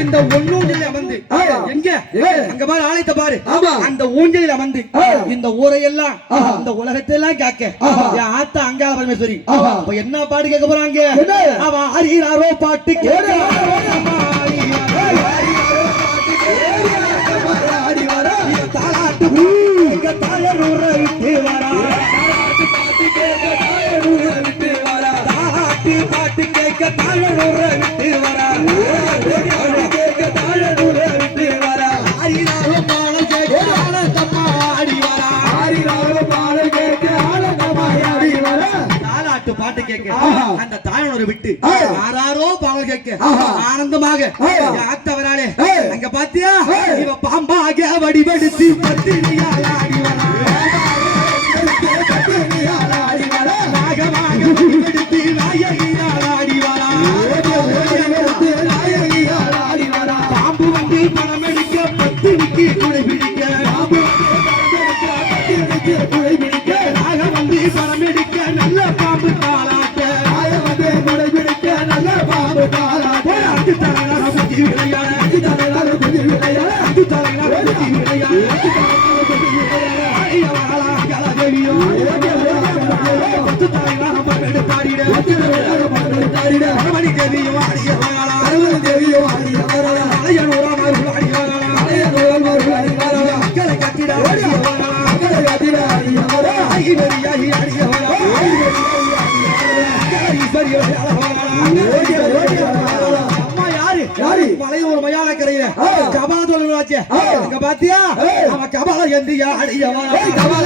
இந்த ஒன்னூஞ்சலில் அமர்ந்து. எங்க? அங்க பாரு ஆலயத்தை பாரு. அந்த ஊஞ்சலில் அமர்ந்து ஆ. இந்த ஊரையெல்லாம். இந்த உலகத்தை எல்லாம் காக்க ஆஹா. என் ஆத்தா அங்காள பரமேஸ்வரி. அப்ப என்ன பாட்டு கேட்க போறாங்க? அவ ஹரிஹரோ பாட்டு கேட்க கேட்க பாட்டு கேட்க தாயனூர பாட்டு கேட்க. அந்த தாயனூரை விட்டு. யாராரோ பாடல் கேட்க. ஆனந்தமாக ஆ. ஆத்தவராளே ஆ. அங்க பாத்தியா. இவ பாம்பாக வடிவெடுத்து பத்திரியால் ஆடி வரா பாத்தியா ஆ. அவன் கபால எந்தியா அடியவனா கபால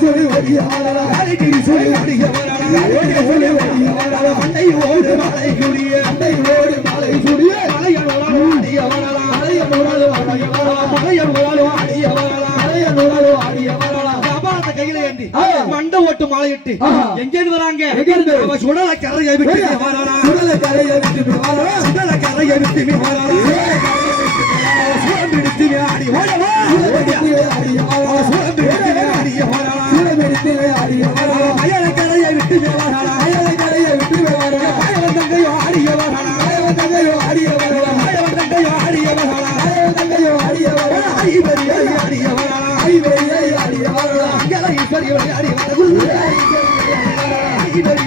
சொல்லி சொல்லி சொல்லி மண்டை ஓடு மலை குடிய அண்டை ஓடி மாலை சுடிய மலையனோடு அடியவனா அலைய நூறாலு ஆடிய வரல மலையனோடு அடியவனா நூறாலு கையில ஏந்தி மண்டை ஓட்டு மாலையிட்டு ஆஹா. வராங்க எங்க சுடல கரையை விட்டு வரானா சுடல கரையை விட்டு வரல சுடல கரையை விட்டு பிடித்து ஆடி ஓடவா பிடித்து ஆடி ஓடவா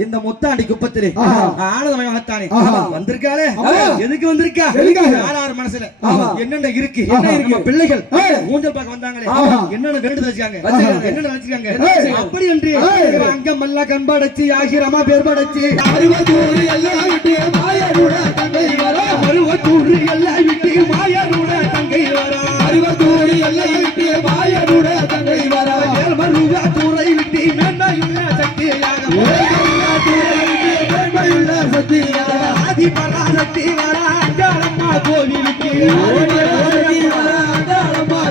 இந்த முத்தாண்டி குப்பத்திலே. ஆனந்தமயத்தானே ஆஹா. வந்திருக்காளே. எதுக்கு வந்திருக்கா? யாரார் மனசுல. என்னென்ன இருக்கு. என்ன இருக்கு பிள்ளைகள். ஊஞ்சல் பார்க்க வந்தாங்களே. என்னென்ன வச்சுக்காங்க வச்சிருக்காங்க. என்னென்ன வச்சுக்காங்க ஆ. அப்படி என்று ஆ. அங்கமல்ல கண்படைச்சு ஆகிரமா பேர் படைச்சு அறுபத்தூறு எல்லாம் விட்டு மாயனோட தங்கை வர எல்லாம் விட்டு மாயனோட தங்கை வரா அறுபத்தூறு எல்லாம் விட்டு மாயனோட தங்கை வர மருவ தூரை விட்டு நன்மையுள்ள சக்தியாக வர ஆதி பராசக்தி வரா அங்காளம்மா கோவிலுக்கு அங்காளம்மா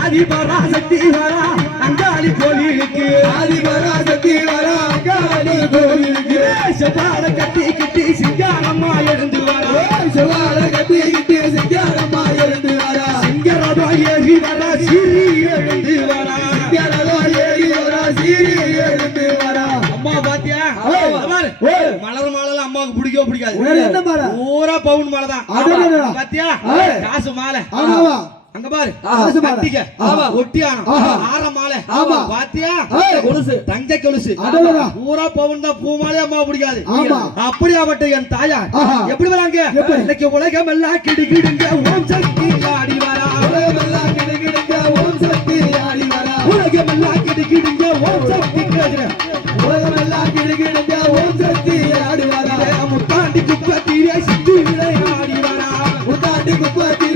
ஆதி வரா அங்காளி வர கட்டி பிடிக்காது உனக்கு என்ன மாலை? பூரா பவுன் மாலை தான் அடடடா. பாத்தியா ஆ. காசு மாலை ஆமாவா அங்க பாரு காசு மாலை. கட்டிக்க ஆமா. ஒட்டியானம் ஆஹா. ஆற மாலை ஆமா. பாத்தியா ஆ. கொலுசு. தங்க கொலுசு அடடடா. பூரா பவுன் தான் பூ மாலை அம்மா பிடிக்காது. அப்படியாப்பட்ட என் ஆஹா. எப்படி வராங்க? இன்னைக்கு உலகம் எல்லாம் கிடு கிடுங்க ஓம் சக்தி ஆடி வரா உலகமெல்லாம் கிடுகிடுங்க ஓம் சக்தி ஆடி வர உலகம் எல்லாம் கிடு கிடுங்க ஓம் சக்தி முத்தாண்டி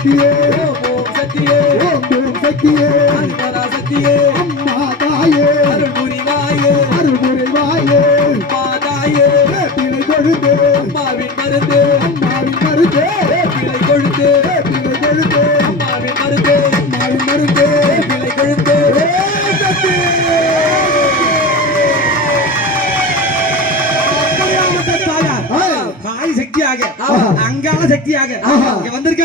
சக்தியே. ஓம் சக்தியே. ஓம் சக்தியே. ஆதிபரா சக்தியே. அம்மா தாயே. அருள் புரிவாயே. அருள் புரிவாயே. அம்மா தாயே. வேப்பிலை கொழுந்து அம்மாவின் மருந்து. அம்மாவின் மருந்தே. அம்மாவின் அம்மாவின் சக்தியாக. அங்காள சக்தியாக.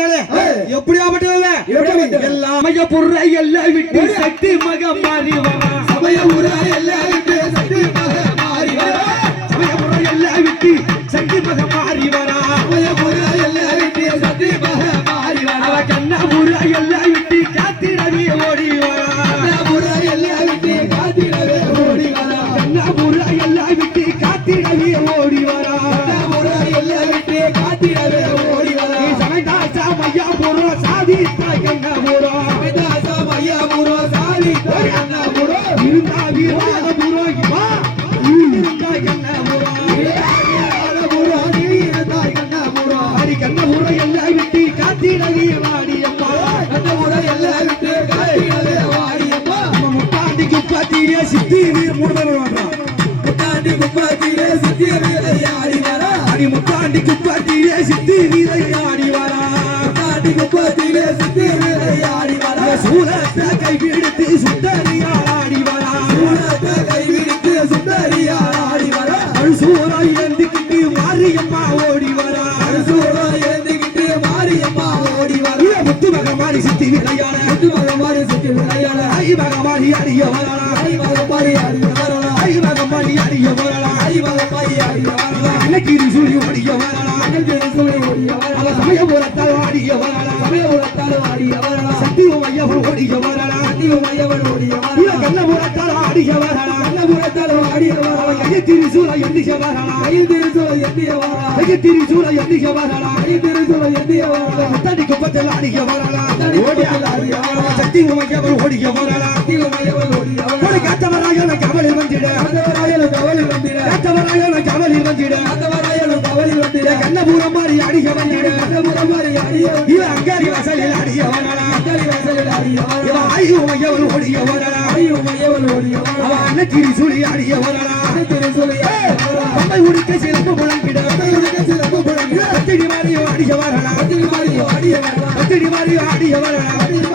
ஆஹா. இங்க வந்திருக்காளே ஏய். எப்படியாப்பட்டவங்க எப்படி? எல்லாம் மக பொருளை எல்லாம் விட்டு சக்தி மக மாறி வரா சமய ஊரா எல்லாம் விட்டு சக்தி மக மாறி வரா சமய பொருளை எல்லாம் விட்டு சக்தி மக மாறி வரா சமய ஊரா எல்லாம் விட்டு சக்தி மக மாறி வரா அவ கண்ண ஊரா எல்லாம் முட்டாண்டிக்கு சித்தி வீர் மூணு பேர் வருவாங்க முத்தாண்டி குப்பாத்திலே சித்தி வீர ஆடி வரா. அடி முத்தாண்டி பாத்தீங்க சித்தி வீர ஆடி வரா. முத்தாண்டி குப்பாத்திலே சித்தி வீர ஆடி வரா. சூரத்தை கை பிடித்து சுத்தரியா அடிய வரா ஐ மகமாரி ஆடி வரா அன்னைக்கு சொல்லி ஓடிய வரலாம் அகல் சொல்லி ஆடிய சத்தியம் ஐயவன் ஓடிய வரலாம் சத்தியம் கண்ணபுரத்தால் ஆடிய வரா கண்ணபுரத்தால் ஆடி வரா கைய திரிசூல எந்திக வரா திருசூல எண்ணிய வரா கைய திரிசூல எந்திக வரா ஐ திருசூல எண்ணிய வரா முத்தாடி குப்பத்தில் ஆடிய வரா முத்தாடி குப்பத்தில் ஆடிய வரா. சக்தி உமையவன் ஓடிய வரா சத்தியம் மையவன் ஓடி ஒரு வரா காத்தவராக கவலில் வந்திட ஆண்டவராயன கவலி வந்திட காத்தவராக கவலில் வந்திட ஆண்டவராயன கவலி வந்திட கண்ணபுரம் மாதிரி அடிக்க வந்திட கண்ணபுரம் மாதிரி ஆடிய இவ அங்காரி வாசலில் அடிக்க வரலாம் ஐயோ உமையவன் ஓடிய வரா ஐயோ மையவன் ஓடிய வரா அவ அண்ணன் திரிசூலி ஆடிய வரா திருசூல வரா அம்மை உடிக்க சிறப்பு முழங்கிட சிறப்பு புலங்க கத்திரி மாதிரி ஆடிய வரா மாதிரி ஆடிய வரா கத்திரி மாதிரி ஆடிய வரா மாதிரி ஆடிய வரா